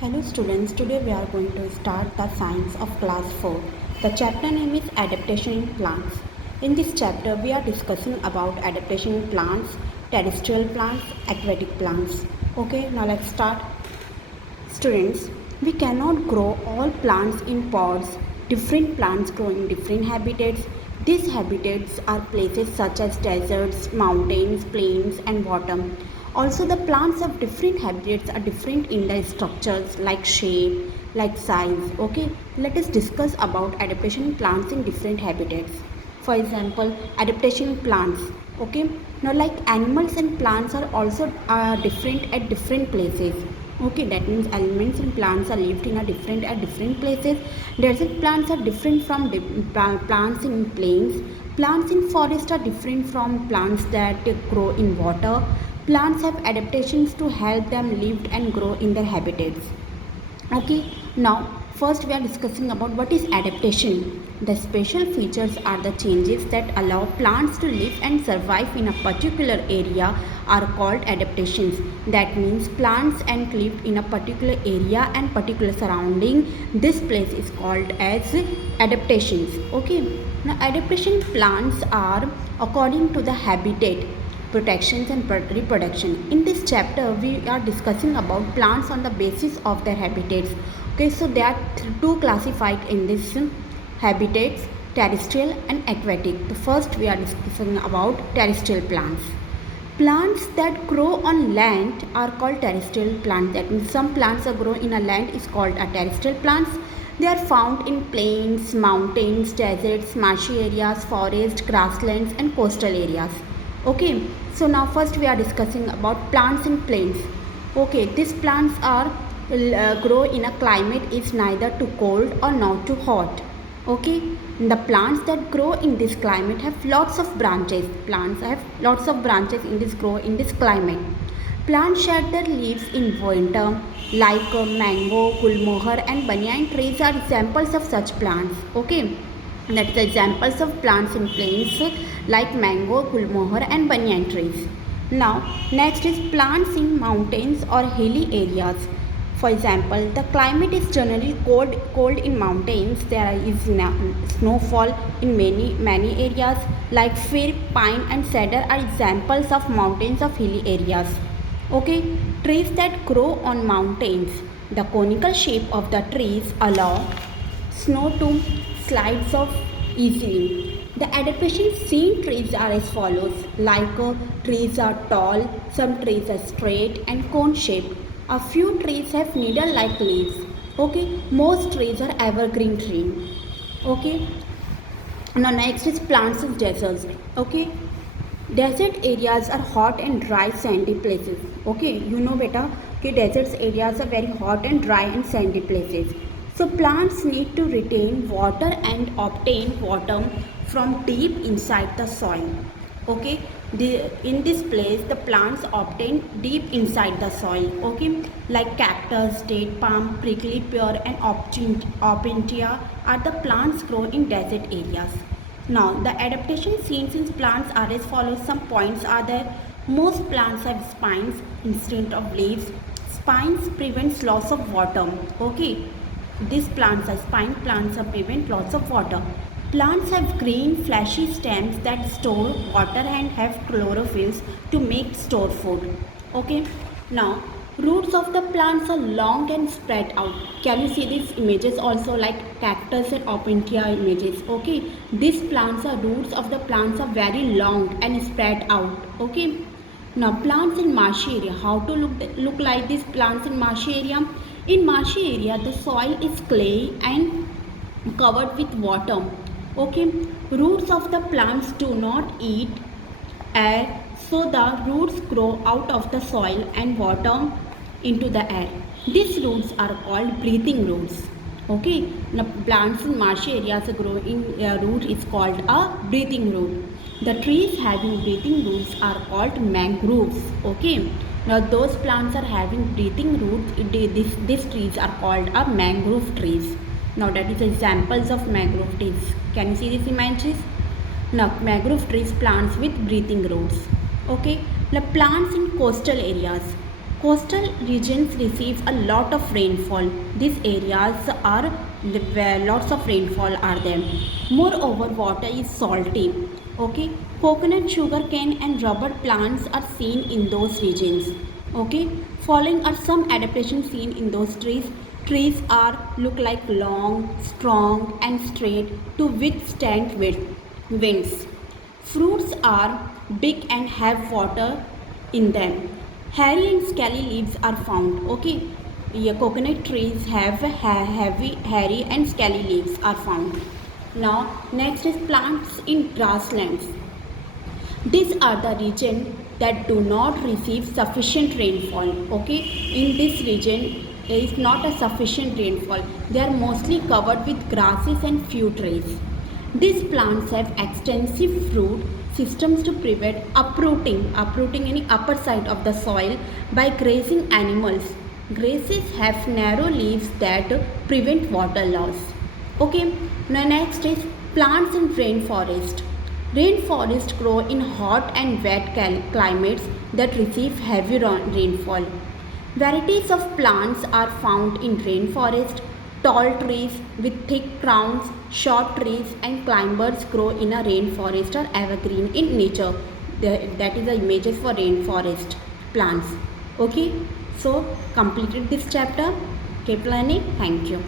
Hello students, today we are going to start the science of class 4. The chapter name is adaptation in plants. In this chapter we are discussing about adaptation in plants, terrestrial plants, aquatic plants. Okay, now let's start. Students, we cannot grow all plants in pods. Different plants grow in different habitats. These habitats are places such as deserts, mountains, plains and water. Also, the plants of different habitats are different in their structures, like shape, like size. Okay, let us discuss about adaptation plants in different habitats. For example, adaptation plants. Okay, now like animals and plants are also different at different places. Okay, that means elements in plants are lived in a different at different places. Desert plants are different from plants in plains. Plants in forest are different from plants that grow in water. Plants have adaptations to help them live and grow in their habitats. Okay, now first we are discussing about what is adaptation. The special features are the changes that allow plants to live and survive in a particular area are called adaptations. That means plants and live in a particular area and particular surrounding. This place is called as adaptations. Okay, now adaptation plants are according to the habitat, protections and reproduction. In this chapter we are discussing about plants on the basis of their habitats. Okay, so there are two classified in this habitats, terrestrial and aquatic. The first we are discussing about terrestrial plants. Plants that grow on land are called terrestrial plants. That means some plants that grow in a land is called a terrestrial plants. They are found in plains, mountains, deserts, marshy areas, forests, grasslands and coastal areas. Okay, so now first we are discussing about plants in plains. Okay, these plants are grow in a climate is neither too cold or not too hot. Okay, the plants that grow in this climate have lots of branches. Plants have lots of branches in this grow in this climate. Plants shed their leaves in winter, like mango, gulmohar and banyan trees are examples of such plants. Okay, that is examples of plants in plains like mango, gulmohar and banyan trees. Now next is plants in mountains or hilly areas. For example, the climate is generally cold in mountains. There is snowfall in many areas like fir, pine and cedar are examples of mountains of hilly areas. Okay, trees that grow on mountains. The conical shape of the trees allow snow to slides off easily. The adaptation seen trees are as follows, like trees are tall, some trees are straight and cone shaped. A few trees have needle-like leaves. Okay, most trees are evergreen tree. Okay, now next is plants in deserts. Okay, desert areas are hot and dry sandy places. Okay, you know beta कि deserts areas are very hot and dry and sandy places. So plants need to retain water and obtain water from deep inside the soil. Okay, in this place the plants obtain deep inside the soil. Okay, like cactus, date palm, prickly pear and opuntia are the plants grow in desert areas. Now the adaptation seen in plants are as follows. Some points are there. Most plants have spines instead of leaves. Spines prevents loss of water. Okay, these plants are spine plants are prevent loss of water. Plants have green fleshy stems that store water and have chlorophylls to make store food. Okay, now roots of the plants are long and spread out. Can you see these images also, like cactus and opuntia images? Okay, these plants are roots of the plants are very long and spread out. Okay, now plants in marshy area. How to look like these plants in marshy area? In marshy area the soil is clay and covered with water. Okay, roots of the plants do not eat air, so the roots grow out of the soil and water into the air. These roots are called breathing roots. Okay, now plants in marshy areas growing root is called a breathing root. The trees having breathing roots are called mangroves. Okay, now those plants are having breathing roots. These trees are called a mangrove trees. Now that is examples of mangrove trees. Can you see these images? Now mangrove trees plants with breathing roots. Okay, now plants in coastal areas. Coastal regions receive a lot of rainfall. These areas are where lots of rainfall are there. Moreover, water is salty. Okay, coconut, sugar cane, and rubber plants are seen in those regions. Okay, following are some adaptations seen in those trees. Trees are look like long, strong, and straight to withstand winds. Fruits are big and have water in them. Hairy and scaly leaves are found. Okay, yeah, coconut trees have heavy, hairy, and scaly leaves are found. Now, next is plants in grasslands. These are the region that do not receive sufficient rainfall. Okay, in this region there is not a sufficient rainfall. They are mostly covered with grasses and few trees. These plants have extensive root systems to prevent uprooting any upper side of the soil by grazing animals. Grasses have narrow leaves that prevent water loss. Okay, now next is plants in rainforest. Rainforests grow in hot and wet climates that receive heavy rainfall. Varieties of plants are found in rainforest. Tall trees with thick crowns, short trees, and climbers grow in a rainforest or evergreen in nature. That is the images for rainforest plants. Okay, so completed this chapter. Keep learning. Thank you.